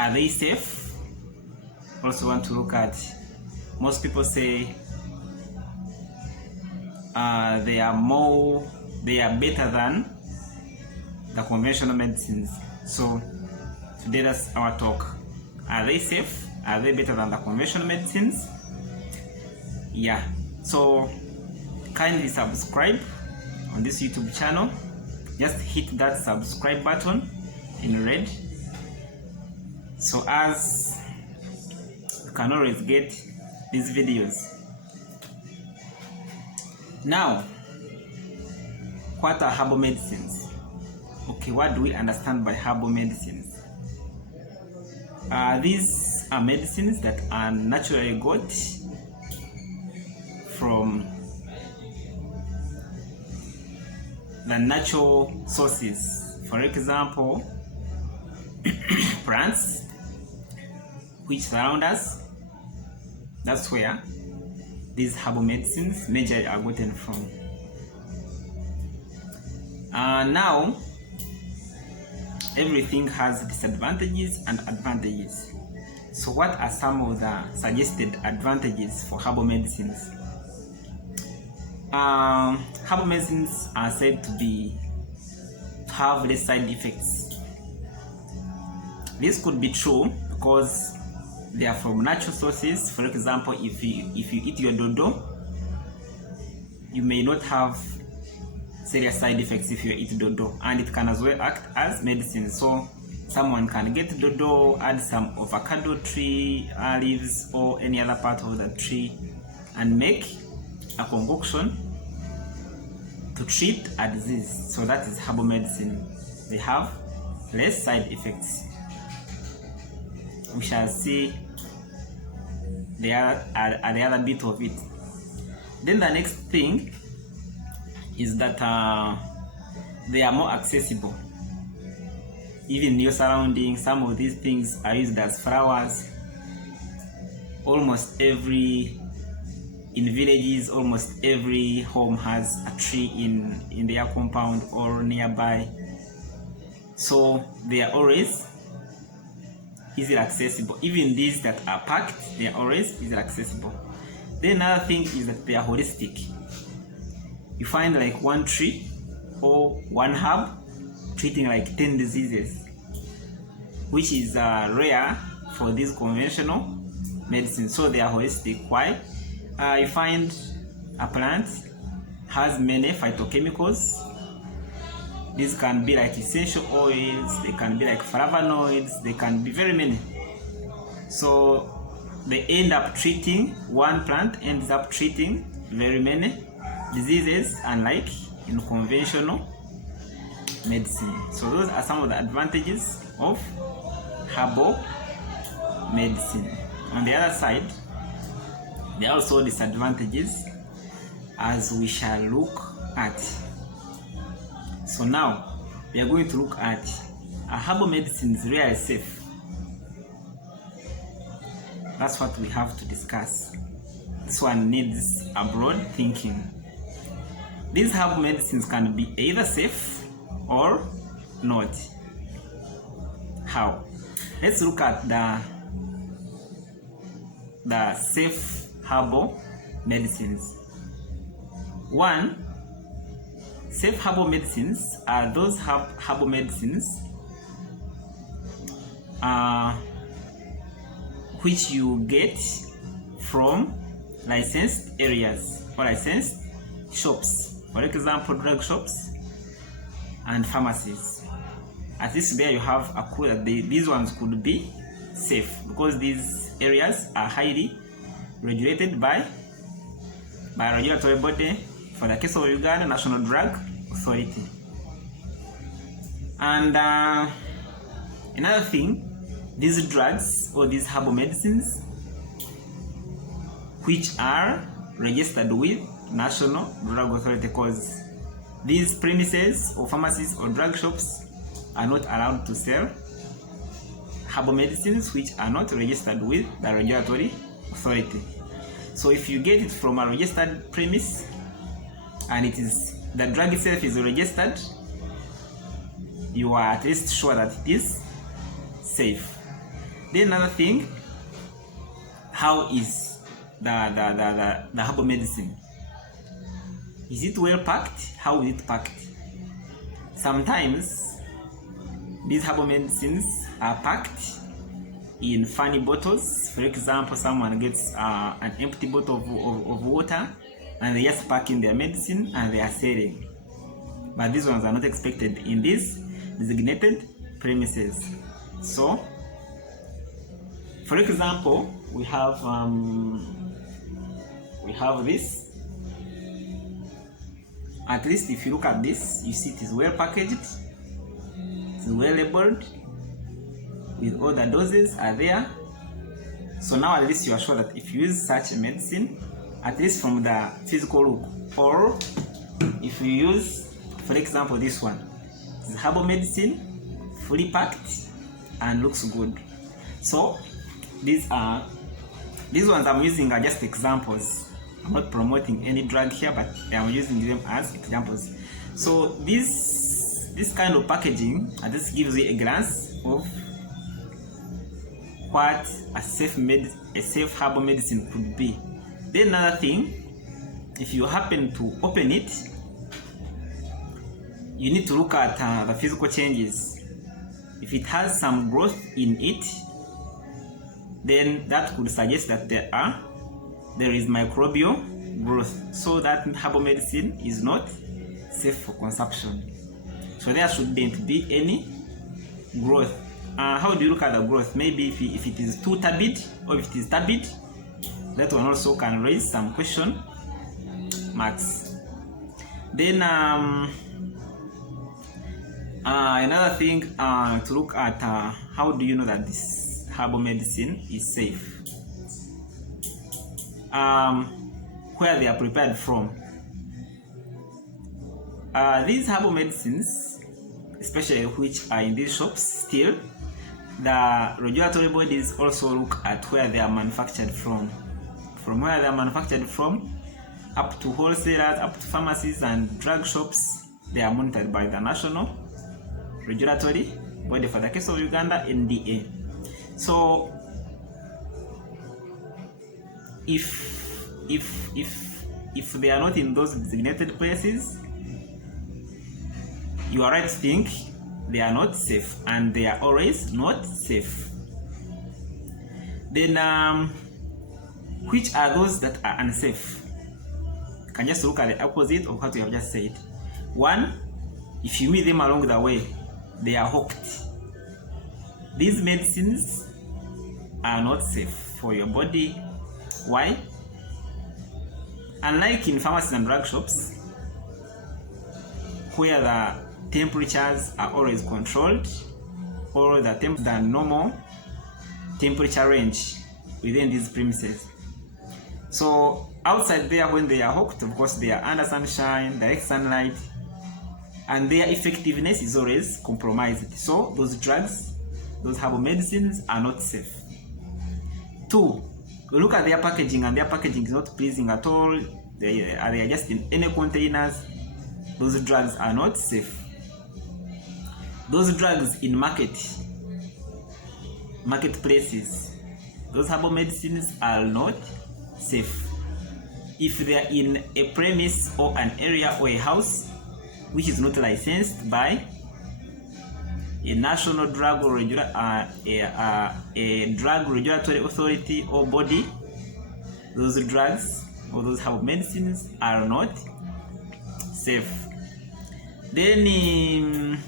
are they safe? Also want to look at, most people say they are better than the conventional medicines. So today that's our talk. Are they safe? Are they better than the conventional medicines? Yeah. So kindly subscribe on this YouTube channel. Just hit that subscribe button in red, so as you can always get these videos. Now, what are herbal medicines? Okay, what do we understand by herbal medicines? These are medicines that are naturally got from the natural sources. For example, plants which surround us. That's where these herbal medicines majorly are gotten from. Now, everything has disadvantages and advantages. So what are some of the suggested advantages for herbal medicines? Herbal medicines are said to have less side effects. This could be true because they are from natural sources. For example, if you eat your dodo, you may not have serious side effects if you eat dodo, and it can as well act as medicine. So someone can get dodo, add some avocado tree leaves or any other part of the tree, and make a concoction to treat a disease. So that is herbal medicine. They have less side effects. We shall see the other bit of it. Then the next thing is that they are more accessible. Even in your surroundings, some of these things are used as flowers. In villages, almost every home has a tree in their compound or nearby. So they are always easily accessible. Even these that are packed, they are always easily accessible. Then another thing is that they are holistic. You find like one tree or one herb treating like 10 diseases, which is rare for these conventional medicines. So they are holistic. Why? You find a plant has many phytochemicals. These can be like essential oils, they can be like flavonoids, they can be very many. So they end up treating, one plant ends up treating very many diseases, unlike in conventional medicine. So those are some of the advantages of herbal medicine. On the other side, there are also disadvantages, as we shall look at. So now we are going to look at herbal medicines really safe. That's what we have to discuss. This one needs a broad thinking. These herbal medicines can be either safe or not. How? Let's look at the safe herbal medicines. One, safe herbal medicines are those herbal medicines which you get from licensed areas or licensed shops. For example, drug shops and pharmacies. At least there you have a clue that these ones could be safe, because these areas are highly regulated by a regulatory body. For the case of Uganda, National Drug Authority. And another thing, these drugs or these herbal medicines which are registered with National Drug Authority, because these premises or pharmacies or drug shops are not allowed to sell herbal medicines which are not registered with the regulatory authority. So if you get it from a registered premise and the drug itself is registered, you are at least sure that it is safe. Then another thing, how is the herbal medicine? Is it well packed? How is it packed? Sometimes these herbal medicines are packed in funny bottles. For example, someone gets an empty bottle of water and they just pack in their medicine and they are selling. But these ones are not expected in these designated premises. So, for example, we have this. At least if you look at this, you see it is well packaged, it's well labeled, with all the doses are there. So now at least you are sure that if you use such a medicine, at least from the physical look, or if you use, for example, this one, it's herbal medicine, fully packed and looks good. So these ones I'm using are just examples. I'm not promoting any drug here, but I'm using them as examples. So this kind of packaging just gives you a glance of what a safe herbal medicine could be. Then another thing, if you happen to open it, you need to look at the physical changes. If it has some growth in it, then that could suggest that there is microbial growth, so that herbal medicine is not safe for consumption. So there shouldn't be any growth. How do you look at the growth? Maybe if it is too turbid, or if it is turbid, that one also can raise some question marks. Then another thing to look at, how do you know that this herbal medicine is safe? Where they are prepared from. These herbal medicines, especially which are in these shops, still the regulatory bodies also look at where they are manufactured from. From where they are manufactured from, up to wholesalers, up to pharmacies and drug shops, they are monitored by the National Regulatory Body, for the case of Uganda, NDA. So if they are not in those designated places, you are right to think they are not safe, and they are always not safe. Then which are those that are unsafe? You can just look at the opposite of what we have just said. One, if you meet them along the way, they are hooked. These medicines are not safe for your body. Why? Unlike in pharmacies and drug shops, where the temperatures are always controlled, or the normal temperature range within these premises. So outside there, when they are hooked, of course they are under sunshine, direct sunlight, and their effectiveness is always compromised. So those drugs, those herbal medicines are not safe. Two, we look at their packaging, and their packaging is not pleasing at all. They are just in any containers. Those drugs are not safe. Those drugs in marketplaces, those herbal medicines are not safe. If they are in a premise or an area or a house which is not licensed by a national drug or a drug regulatory authority or body, those drugs or those herbal medicines are not safe. Then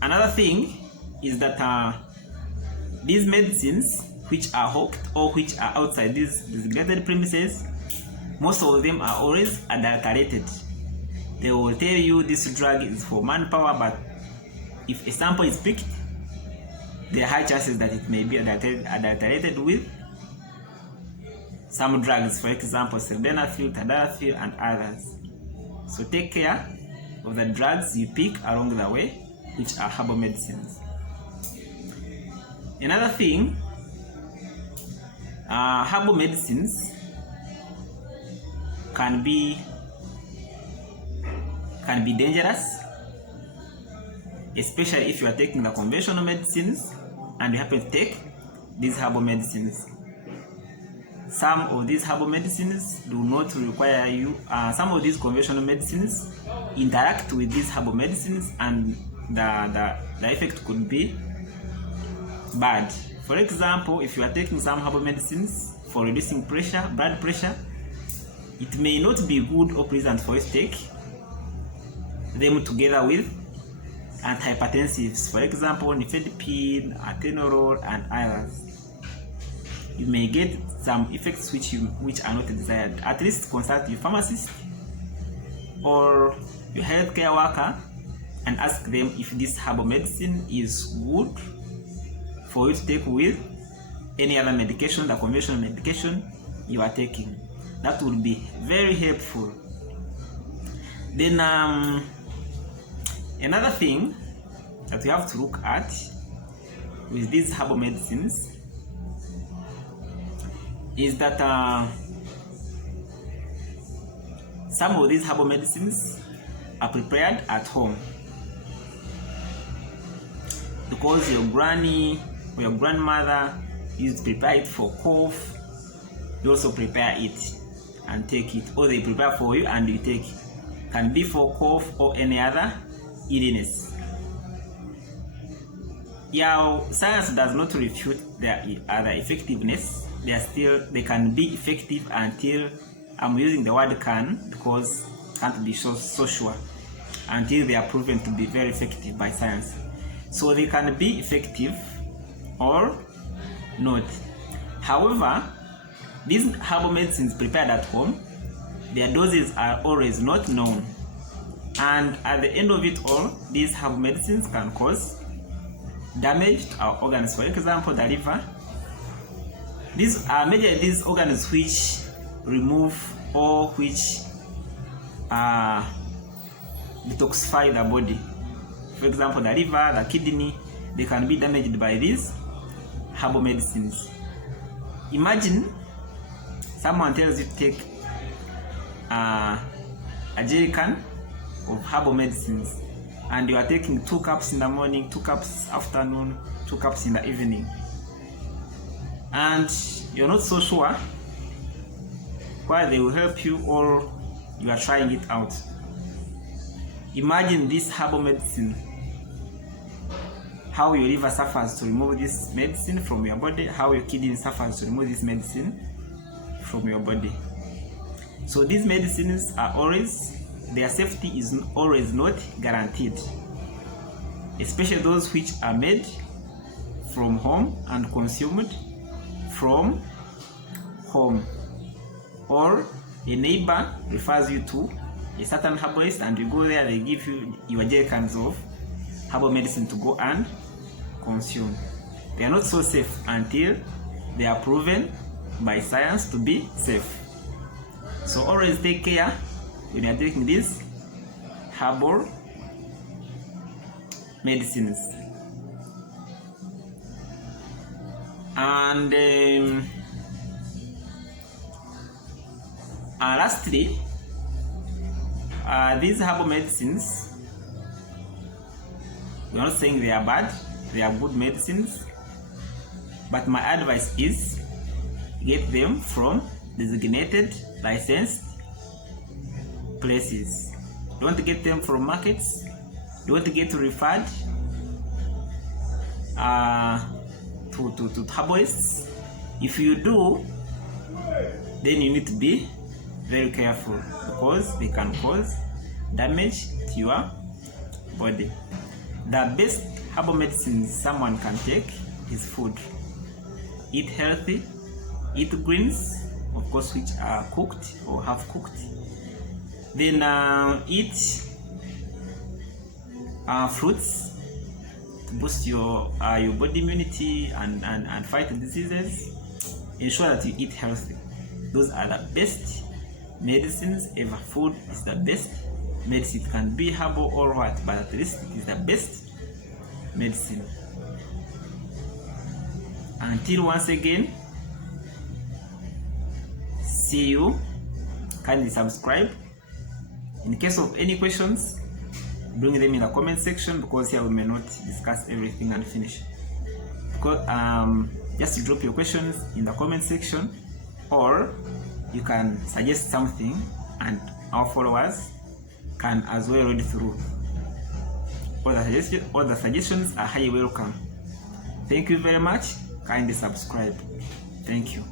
another thing is that these medicines which are hooked or which are outside these designated premises, most of them are always adulterated. They will tell you this drug is for manpower, but if a sample is picked, there are high chances that it may be adulterated with some drugs, for example, sildenafil, tadalafil, and others. So take care of the drugs you pick along the way, which are herbal medicines. Another thing, herbal medicines can can be dangerous, especially if you are taking the conventional medicines and you happen to take these herbal medicines. Some of these herbal medicines do not require you, some of these conventional medicines interact with these herbal medicines, and the effect could be bad. For example, if you are taking some herbal medicines for reducing blood pressure, it may not be good or pleasant for you to take them together with antihypertensives, for example, nifedipine, atenolol, and others. You may get some effects which are not desired. At least consult your pharmacist or your healthcare worker and ask them if this herbal medicine is good for you to take with any other medication, the conventional medication you are taking. That will be very helpful. Then another thing that we have to look at with these herbal medicines is that some of these herbal medicines are prepared at home, because your granny or your grandmother used to prepare it for cough. You also prepare it and take it, or they prepare for you and you take it. Can be for cough or any other illness. Yeah, science does not refute their other effectiveness. They can be effective until, I'm using the word can because can't be so sure, until they are proven to be very effective by science. So they can be effective or not. However, these herbal medicines prepared at home, their doses are always not known, and at the end of it all, these herbal medicines can cause damage to our organs. For example, the liver. These are major these organs which remove or which detoxify the body. For example, the liver, the kidney, they can be damaged by these herbal medicines. Imagine someone tells you to take a jerry can of herbal medicines, and you are taking 2 cups in the morning, 2 cups afternoon, 2 cups in the evening, and you're not so sure whether they will help you or you are trying it out. Imagine this herbal medicine, how your liver suffers to remove this medicine from your body, how your kidney suffers to remove this medicine from your body. So these medicines are always, their safety is always not guaranteed, especially those which are made from home and consumed from home, or a neighbor refers you to a certain herbalist and you go there, they give you your jerry cans of herbal medicine to go and consume. They are not so safe until they are proven by science to be safe. So always take care when you are taking these herbal medicines. And lastly, these herbal medicines, we're not saying they are bad, they are good medicines, but my advice is get them from designated, licensed places. Don't get them from markets. Don't get referred to herbalists. If you do, then you need to be very careful, because they can cause damage to your body. The best herbal medicines someone can take is food. Eat healthy, eat greens, of course, which are cooked or half cooked. Then eat fruits to boost your body immunity and fight diseases. Ensure that you eat healthy. Those are the best medicines ever. Food is the best medicine. It can be herbal or what, but at least it is the best medicine. Until once again, see you. Kindly subscribe, In case of any questions, bring them in the comment section, because here we may not discuss everything and finish. Because, just drop your questions in the comment section, or you can suggest something and our followers can as well read through. All the suggestions are highly welcome. Thank you very much. Kindly subscribe. Thank you.